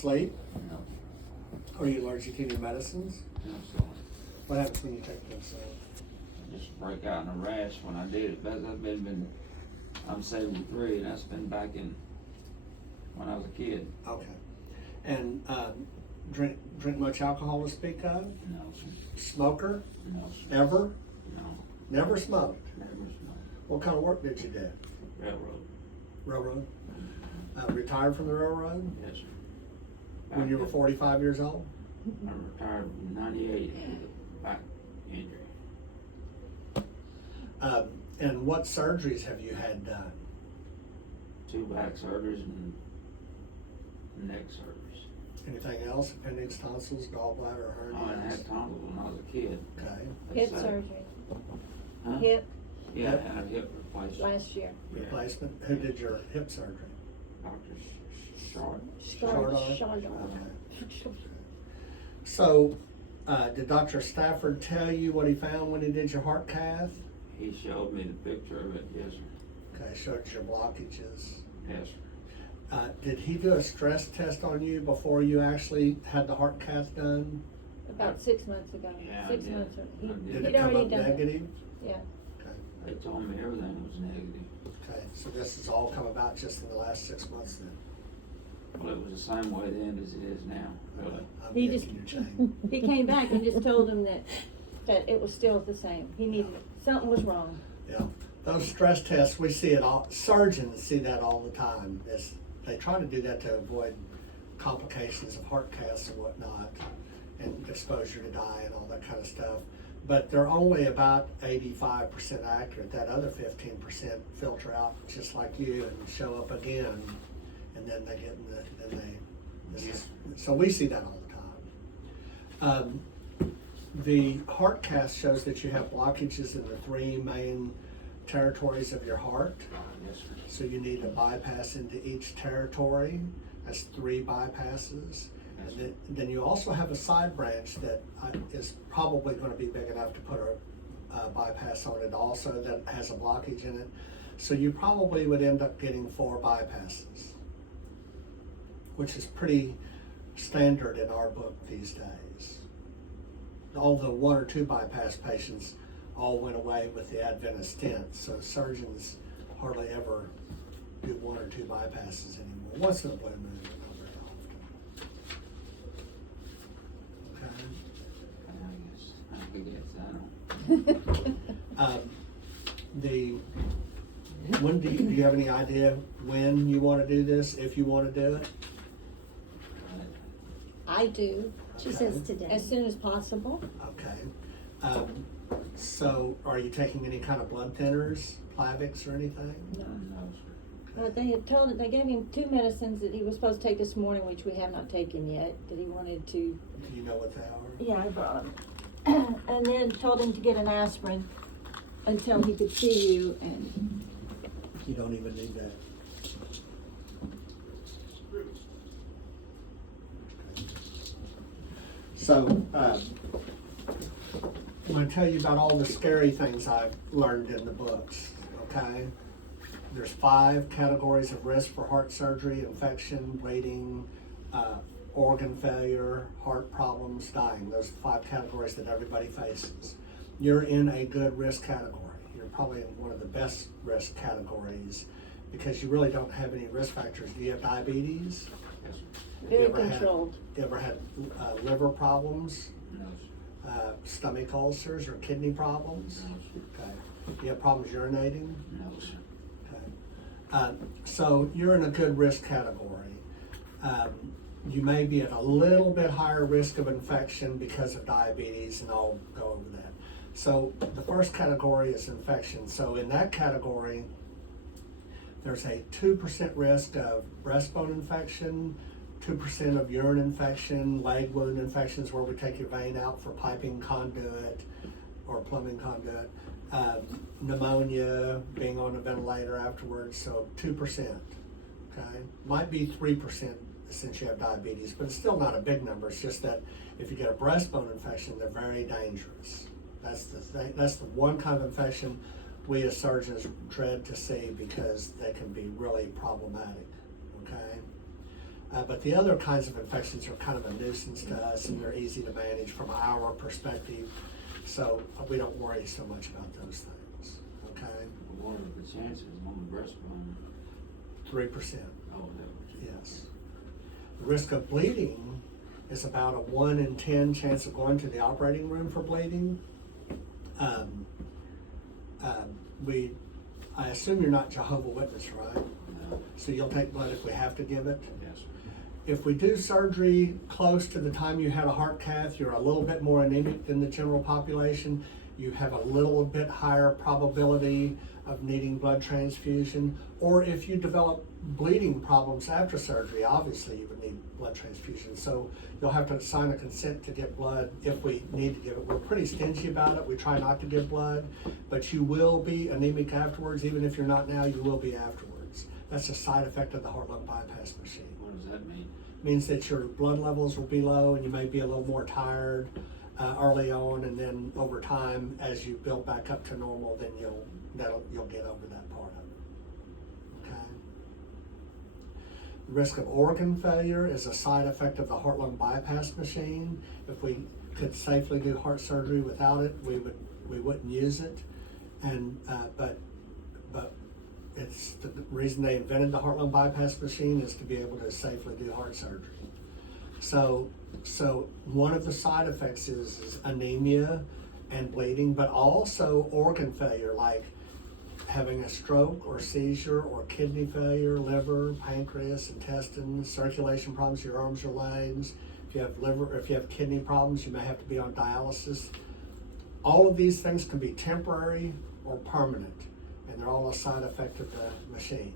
Sleep? No, Are you allergic to any medicines? no, so What happens when you take those? I just break out in a rash when I did it. But I'm 73, and that's been back in when I was a kid. Okay. And drink much alcohol to speak of? No, sir. Smoker? No, sir. Ever? No, Never smoked? never smoked. What kind of work did you do? Railroad. Railroad? Retired from the railroad? Yes, sir. When you were 45 years old? I retired in '98 with a back injury. And what surgeries have you had done? 2 back surgeries and neck surgeries. Anything else? Appendix, tonsils, gallbladder, Oh, and I hernias? had tonsils when I was a kid. Okay. They Hip said- surgery, Huh? hip Yeah, I had a hip replacement. last year. Replacement? Who did your hip surgery? Dr. Short. Chardon? Chardon. Okay. So, did Dr. Stafford tell you what he found when he did your heart cath? He showed me the picture of it, yes, sir. Okay, showed your blockages. Yes, sir. Did he do a stress test on you before you actually had the heart cath done? About 6 months ago. Yeah, I 6 did. months. I did. Did it He'd come already up done it. negative? Yeah. Okay, They told me everything was negative. okay, so this has all come about just in the last 6 months then? Well, it was the same way then as it is now, really. I'm He getting just, your chain. he came back and just told him that it was still the same. He needed, something was wrong. Yeah, those stress tests, we see it all, surgeons see that all the time. They try to do that to avoid complications of heart caths and whatnot, and exposure to dye and all that kind of stuff. But they're only about 85% accurate. That other 15% filter out just like you and show up again, and then they get in so we see that all the time. The heart cath shows that you have blockages in the 3 main territories of your heart. Yes, sir. So you need a bypass into each territory. That's 3 bypasses. Yes, And then you also have a side branch that is probably going to be big enough to put a bypass on it also that has a blockage in it. So you probably would end up getting 4 bypasses, which is pretty standard in our book these days. All the 1 or 2 bypass patients all went away with the advent of stents, so surgeons hardly ever do 1 or 2 bypasses anymore. Once in a blue moon, but not very often. Okay. I guess, I don't. When do you have any idea when you want to do this, if you want to do it? I do, She says today. as soon as possible. Okay. So are you taking any kind of blood thinners, Plavix or anything? No. No, sir. They had told, they gave him 2 medicines that he was supposed to take this morning, which we have not taken yet, that he wanted to. Do you know what they are? Yeah, I brought him. And then told him to get an aspirin until he could see you, and You don't even need that. So, I'm going to tell you about all the scary things I've learned in the books, okay? There's 5 categories of risk for heart surgery: infection, bleeding, organ failure, heart problems, dying. Those are 5 categories that everybody faces. You're in a good risk category. You're probably in one of the best risk categories because you really don't have any risk factors. Do you have diabetes? Yes, sir. Have you very ever had- controlled. You ever had liver problems, No, sir. stomach ulcers, or kidney problems? No, sir. Okay. Do you have problems urinating? No, sir. Okay. So you're in a good risk category. You may be at a little bit higher risk of infection because of diabetes, and I'll go over that. So the first category is infection. So in that category, there's a 2% risk of breastbone infection, 2% of urine infection, leg wound infections where we take your vein out for piping conduit or plumbing conduit, pneumonia, being on a ventilator afterwards, so 2%, okay? Might be 3% since you have diabetes, but it's still not a big number. It's just that if you get a breastbone infection, they're very dangerous. That's the thing. That's the one kind of infection we as surgeons dread to see because they can be really problematic, okay? But the other kinds of infections are kind of a nuisance to us, and they're easy to manage from our perspective. So we don't worry so much about those things, okay? What are the chances on the breastbone? 3%, Oh, that yes. The risk of bleeding is about a 1 in 10 chance of going to the operating room for bleeding. I assume you're not Jehovah's Witness, right? no, So you'll take blood if we have to give it? yes, sir. If we do surgery close to the time you had a heart cath, you're a little bit more anemic than the general population. You have a little bit higher probability of needing blood transfusion. Or if you develop bleeding problems after surgery, obviously you would need blood transfusion. So you'll have to sign a consent to get blood if we need to give it. We're pretty stingy about it. We try not to give blood, but you will be anemic afterwards. Even if you're not now, you will be afterwards. That's a side effect of the heart-lung bypass machine. What does that mean? Means that your blood levels will be low and you may be a little more tired early on, and then over time, as you build back up to normal, then you'll get over that part of it. Okay. The risk of organ failure is a side effect of the heart-lung bypass machine. If we could safely do heart surgery without it, we wouldn't use it. And but it's the reason they invented the heart-lung bypass machine is to be able to safely do heart surgery. So one of the side effects is anemia and bleeding, but also organ failure, like having a stroke or seizure or kidney failure, liver, pancreas, intestines, circulation problems, your arms or legs. If you have liver, if you have kidney problems, you may have to be on dialysis. All of these things can be temporary or permanent, and they're all a side effect of the machine.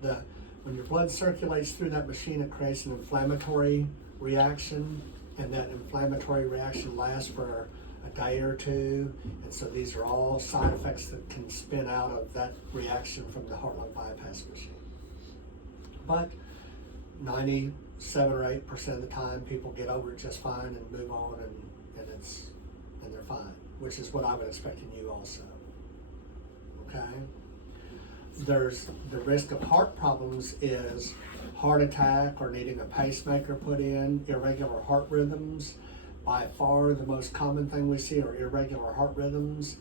When your blood circulates through that machine, it creates an inflammatory reaction, and that inflammatory reaction lasts for a day or two, and so these are all side effects that can spin out of that reaction from the heart-lung bypass machine. But 97 or 8% of the time, people get over it just fine and move on, and they're fine, which is what I would expect in you also. Okay? There's the risk of heart problems is heart attack or needing a pacemaker put in, irregular heart rhythms. By far the most common thing we see are irregular heart rhythms.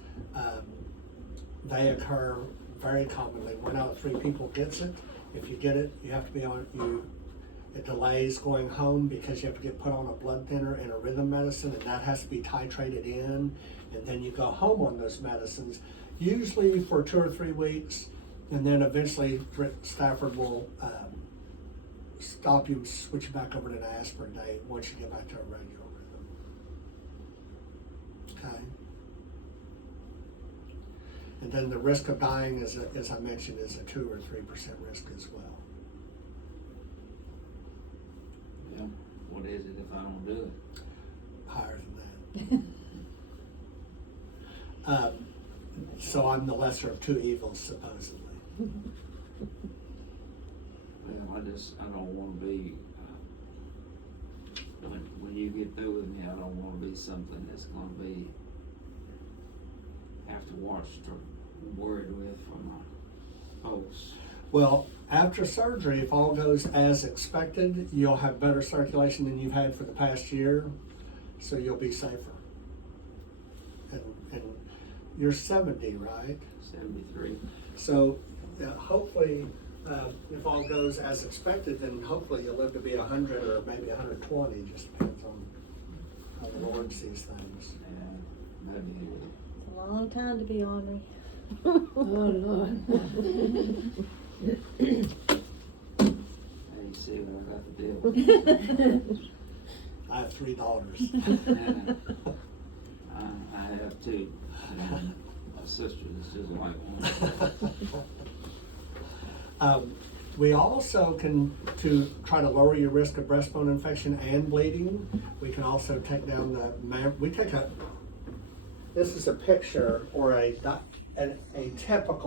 They occur very commonly. 1 out of 3 people gets it. If you get it, you have to be on, it delays going home because you have to get put on a blood thinner and a rhythm medicine, and that has to be titrated in, and then you go home on those medicines, usually for 2 or 3 weeks, and then eventually Stafford will stop you, switch you back over to an aspirin day once you get back to a regular rhythm. Okay? And then the risk of dying, as I mentioned, is a 2 or 3% risk as well. Yeah, what is it if I don't do it? Higher than that. So I'm the lesser of 2 evils, supposedly. Well, I don't wanna be, when you get through with me, I don't wanna be something that's gonna be, have to watch or worried with from my folks. Well, after surgery, if all goes as expected, you'll have better circulation than you've had for the past year, so you'll be safer. And you're 70, right? 73. So hopefully, if all goes as expected, then hopefully you'll live to be 100 or maybe 120, just depends on how the Lord sees things. Yeah, maybe he will. It's a long time to be on me. Oh, Lord. Hey, you see what I got to deal with. I have 3 daughters. I have 2. And my sister is just like one. We also can, to try to lower your risk of breastbone infection and bleeding, we can also take down this is a picture or a typical